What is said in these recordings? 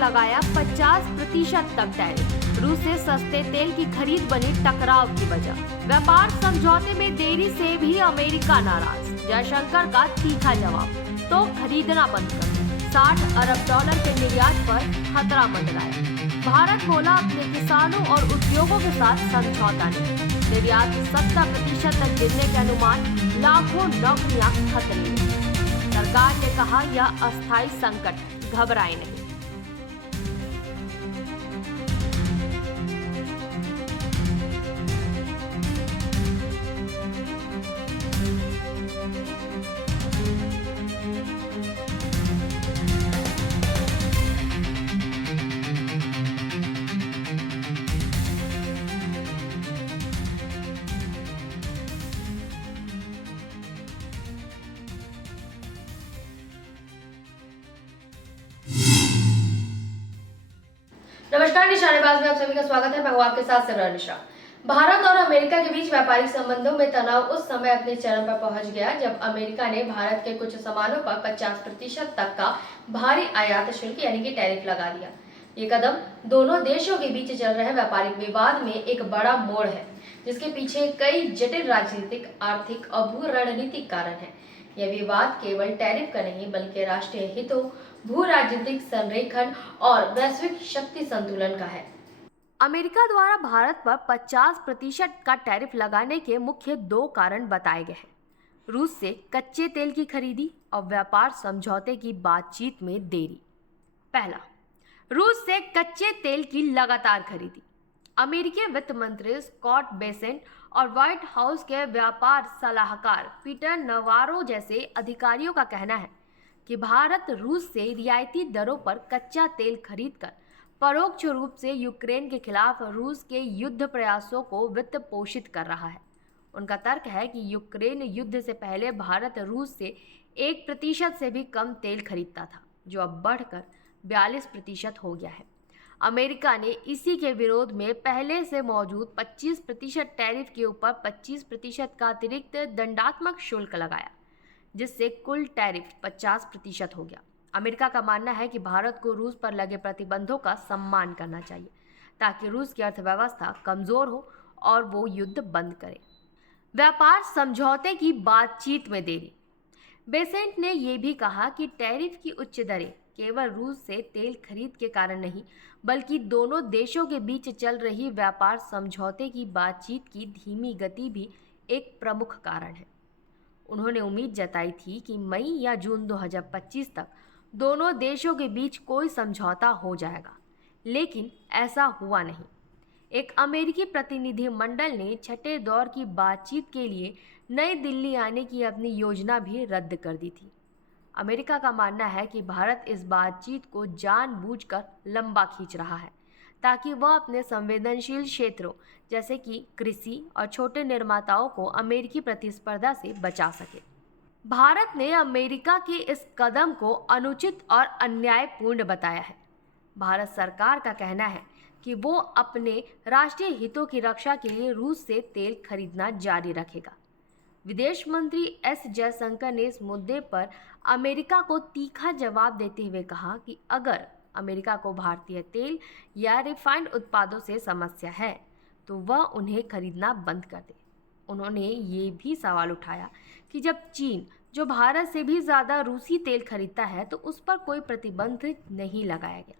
लगाया 50% तक टैरिफ। रूस से सस्ते तेल की खरीद बनी टकराव की वजह। व्यापार समझौते में देरी से भी अमेरिका नाराज। जयशंकर का तीखा जवाब, तो खरीदना बंद कर। 60 अरब डॉलर के निर्यात पर खतरा मंडराया। भारत बोला अपने किसानों और उद्योगों के साथ समझौता नहीं। निर्यात 70% तक गिरने के अनुमान, लाखों नौकरियां खतरे में। सरकार ने कहा यह अस्थायी संकट है, घबराए नहीं। नमस्कार, निशानेबाज में आप सभी का स्वागत है। मैं हूं आपके साथ सिमरन मिश्रा। भारत और अमेरिका के बीच व्यापारिक संबंधों में तनाव उस समय अपने चरम पर पहुंच गया जब अमेरिका ने भारत के कुछ सामानों पर 50% तक का भारी आयात शुल्क यानी कि टैरिफ लगा दिया। ये कदम दोनों देशों के बीच चल रहे व्यापारिक विवाद में एक बड़ा मोड़ है, जिसके पीछे कई जटिल राजनीतिक, आर्थिक और भू रणनीतिक कारण है। यह विवाद केवल टैरिफ का नहीं बल्कि राष्ट्रीय हितों, भू राजनीतिक संरेखन और वैश्विक शक्ति संतुलन का है। अमेरिका द्वारा भारत पर 50% का टैरिफ लगाने के मुख्य 2 कारण बताए गए हैं। रूस से कच्चे तेल की खरीदी और व्यापार समझौते की बातचीत में देरी। पहला, रूस से कच्चे तेल की लगातार खरीदी। अमेरिकी वित्त मंत्री स्कॉट बेसेंट और व्हाइट हाउस के व्यापार सलाहकार पीटर नवारो जैसे अधिकारियों का कहना है कि भारत रूस से रियायती दरों पर कच्चा तेल खरीदकर परोक्ष रूप से यूक्रेन के खिलाफ रूस के युद्ध प्रयासों को वित्त पोषित कर रहा है। उनका तर्क है कि यूक्रेन युद्ध से पहले भारत रूस से 1% से भी कम तेल खरीदता था, जो अब बढ़कर 42% हो गया है। अमेरिका ने इसी के विरोध में पहले से मौजूद 25% टैरिफ के ऊपर 25% का अतिरिक्त दंडात्मक शुल्क लगाया, जिससे कुल टैरिफ 50% हो गया। अमेरिका का मानना है कि भारत को रूस पर लगे प्रतिबंधों का सम्मान करना चाहिए ताकि रूस की अर्थव्यवस्था कमजोर हो और वो युद्ध बंद करे। व्यापार समझौते की बातचीत में देरी। बेसेंट ने यह भी कहा कि टैरिफ की उच्च दरें केवल रूस से तेल खरीद के कारण नहीं, बल्कि दोनों देशों के बीच चल रही व्यापार समझौते की बातचीत की धीमी गति भी एक प्रमुख कारण है। उन्होंने उम्मीद जताई थी कि मई या जून 2025 तक दोनों देशों के बीच कोई समझौता हो जाएगा, लेकिन ऐसा हुआ नहीं। एक अमेरिकी प्रतिनिधिमंडल ने छठे दौर की बातचीत के लिए नई दिल्ली आने की अपनी योजना भी रद्द कर दी थी। अमेरिका का मानना है कि भारत इस बातचीत को जानबूझकर लंबा खींच रहा है ताकि वह अपने संवेदनशील क्षेत्रों जैसे कि कृषि और छोटे निर्माताओं को अमेरिकी प्रतिस्पर्धा से बचा सके। भारत ने अमेरिका के इस कदम को अनुचित और अन्यायपूर्ण बताया है। भारत सरकार का कहना है कि वो अपने राष्ट्रीय हितों की रक्षा के लिए रूस से तेल खरीदना जारी रखेगा। विदेश मंत्री एस जयशंकर ने इस मुद्दे पर अमेरिका को तीखा जवाब देते हुए कहा कि अगर अमेरिका को भारतीय तेल या रिफाइंड उत्पादों से समस्या है तो वह उन्हें खरीदना बंद कर दे। उन्होंने ये भी सवाल उठाया कि जब चीन, जो भारत से भी ज़्यादा रूसी तेल खरीदता है, तो उस पर कोई प्रतिबंध नहीं लगाया गया,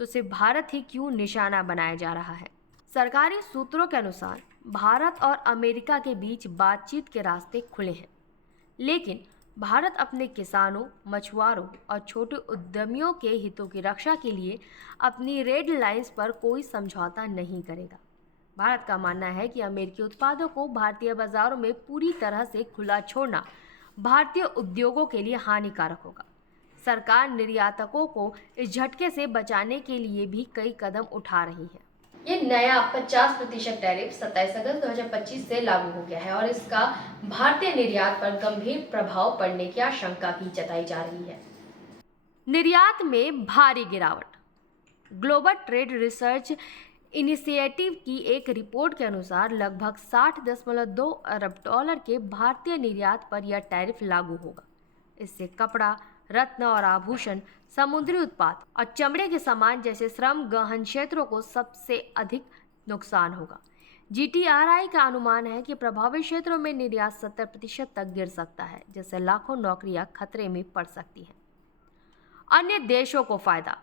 तो सिर्फ भारत ही क्यों निशाना बनाया जा रहा है। सरकारी सूत्रों के अनुसार भारत और अमेरिका के बीच बातचीत के रास्ते खुले हैं, लेकिन भारत अपने किसानों, मछुआरों और छोटे उद्यमियों के हितों की रक्षा के लिए अपनी रेड लाइंस पर कोई समझौता नहीं करेगा। भारत का मानना है कि अमेरिकी उत्पादों को भारतीय बाजारों में पूरी तरह से खुला छोड़ना भारतीय उद्योगों के लिए हानिकारक होगा। सरकार निर्यातकों को इस झटके से बचाने के लिए भी कई कदम उठा रही है। ये नया 50% टैरिफ 27 अगस्त 2025 से लागू हो गया है और इसका भारतीय निर्यात पर गंभीर प्रभाव पड़ने की आशंका भी जताई जा रही है। निर्यात में भारी गिरावट। ग्लोबल ट्रेड रिसर्च इनिशिएटिव की एक रिपोर्ट के अनुसार लगभग 60.2 अरब डॉलर के भारतीय निर्यात पर यह टैरिफ लागू होगा। इससे कपड़ा, रत्न और आभूषण, समुद्री उत्पाद और चमड़े के सामान जैसे श्रम गहन क्षेत्रों को सबसे अधिक नुकसान होगा। GTRI का अनुमान है कि प्रभावित क्षेत्रों में निर्यात 70% तक गिर सकता है, जिससे लाखों नौकरियां खतरे में पड़ सकती हैं। अन्य देशों को फायदा।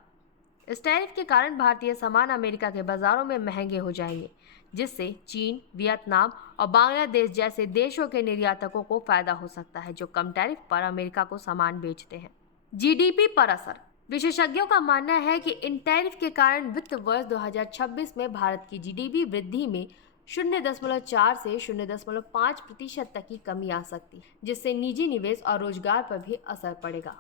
इस टैरिफ के कारण भारतीय सामान अमेरिका के बाजारों में महंगे हो जाएंगे, जिससे चीन, वियतनाम और बांग्लादेश जैसे देशों के निर्यातकों को फायदा हो सकता है, जो कम टैरिफ पर अमेरिका को सामान बेचते हैं। GDP पर असर। विशेषज्ञों का मानना है कि इन टैरिफ के कारण वित्त वर्ष 2026 में भारत की GDP वृद्धि में 0.4 से 0.5% तक की कमी आ सकती है, जिससे निजी निवेश और रोजगार पर भी असर पड़ेगा।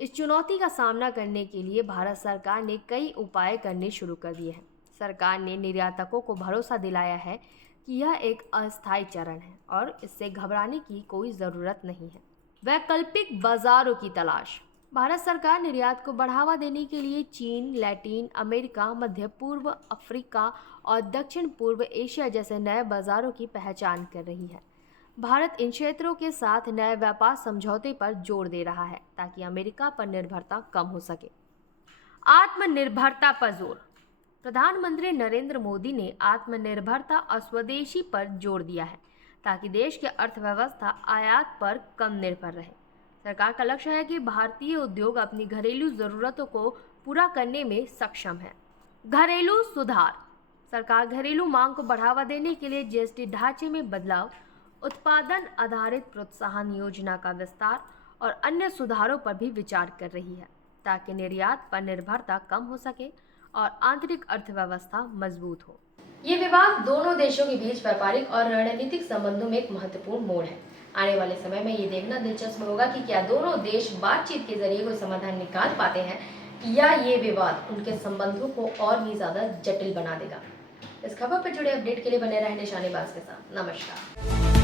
इस चुनौती का सामना करने के लिए भारत सरकार ने कई उपाय करने शुरू कर दिए हैं। सरकार ने निर्यातकों को भरोसा दिलाया है कि यह एक अस्थायी चरण है और इससे घबराने की कोई ज़रूरत नहीं है। वैकल्पिक बाजारों की तलाश। भारत सरकार निर्यात को बढ़ावा देने के लिए चीन, लैटिन अमेरिका, मध्य पूर्व, अफ्रीका और दक्षिण पूर्व एशिया जैसे नए बाजारों की पहचान कर रही है। भारत इन क्षेत्रों के साथ नए व्यापार समझौते पर जोर दे रहा है ताकि अमेरिका पर निर्भरता कम हो सके। आत्मनिर्भरता पर जोर। प्रधानमंत्री नरेंद्र मोदी ने आत्मनिर्भरता और स्वदेशी पर जोर दिया है ताकि देश की अर्थव्यवस्था आयात पर कम निर्भर रहे। सरकार का लक्ष्य है कि भारतीय उद्योग अपनी घरेलू जरूरतों को पूरा करने में सक्षम है। घरेलू सुधार। सरकार घरेलू मांग को बढ़ावा देने के लिए GST ढांचे में बदलाव, उत्पादन आधारित प्रोत्साहन योजना का विस्तार और अन्य सुधारों पर भी विचार कर रही है ताकि निर्यात पर निर्भरता कम हो सके और आंतरिक अर्थव्यवस्था मजबूत हो। ये विवाद दोनों देशों के बीच व्यापारिक और रणनीतिक संबंधों में एक महत्वपूर्ण मोड़ है। आने वाले समय में ये देखना दिलचस्प होगा कि क्या दोनों देश बातचीत के जरिए कोई समाधान निकाल पाते हैं या ये विवाद उनके संबंधों को और भी ज्यादा जटिल बना देगा। इस खबर पर जुड़े अपडेट के लिए बने रहें निशानेबाज के साथ। नमस्कार।